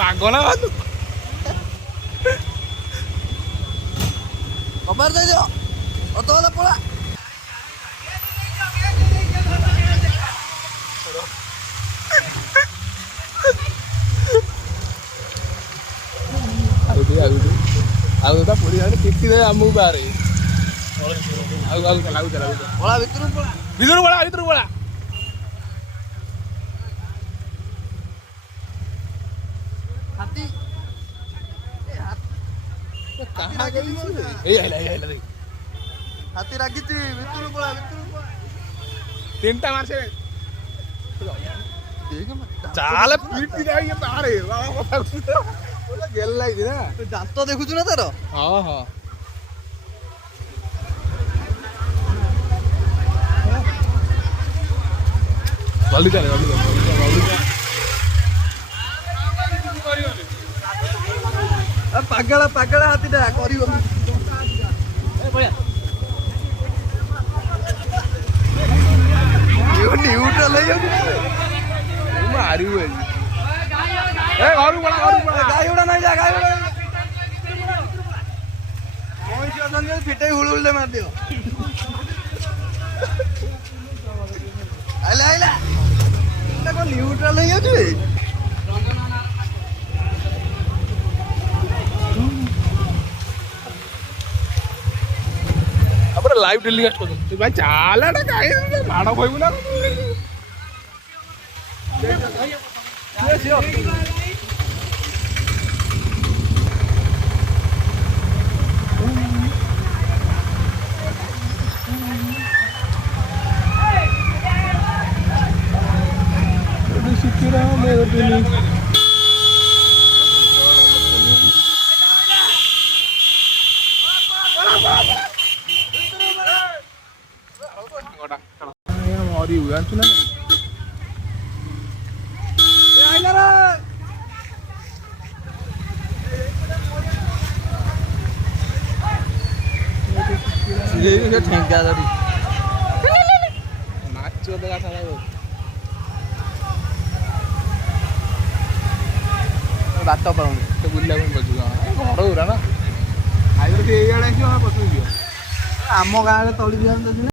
ବାଘ ନା ଭାଲୁ ଖବର ଦେଇଦିଅ ଅଟୋ ବାଲା ପଳା। ଆଉ ତା ପଡିଆରେ ପିଟି ଦେବେ ଆମକୁ ବାହାରେ ପଳା ଭିତରକୁ ପଳା। ଭିତରକୁ ପଳା ହାତୀ ହାତୀ ରାଗିଛି ଭିତରକୁ ପଳା ତିନିଟା ମାସେ ଚାଲେ ପିଟି ଦେଇ ବାହାରେ ଗେଲ ଲାଗିଛି ନା ଦାନ୍ତ ଦେଖୁଛୁ ନା ତାର। ହଁ ହଁ ଜଲ୍ଦି ଚାଲେ ପାଗଳା ହାତୀଟା କରିବ ନ୍ୟୁଟ୍ରାଲ ହେଇଯାଉଛି ମାରିବୁ ଘରକୁ ପଳା ଗାଈ ଗୁଡା ନାଇଁ ଯା ଗାଈ ଗୁଡା ମଇଁଷି ଅଛନ୍ତି ଫିଟେଇ ହୁଳୁହୁଳିରେ ମାରିଦିଅ। ଆଇଲା ଏଟା କଣ ନ୍ୟୁଟ୍ରାଲ ହେଇଯାଉଛି ତାପରେ ଲାଇଭ ଟେଲିକାଷ୍ଟ କରୁଛନ୍ତି ଭାଇ ଚାଲେ ଏଟା କାହିଁ ମାଡ଼ କହିବୁ ନା ମରିବୁ ଜାଣିଛୁ ନା ଠେଙ୍ଗା ଧରି ନାଚ ଦେଖା ସାରା ବାଟ ପାଉନି ସେ ବୁଲିବା ପାଇଁ ବସିବ ଘର ଗୁରା ନା ଆଇରେ ଏଇଆଡ଼େ ଆସିବ ପଛକୁ ଯିବ ଆମ ଗାଁରେ ତଳି ଦିଅନ୍ତି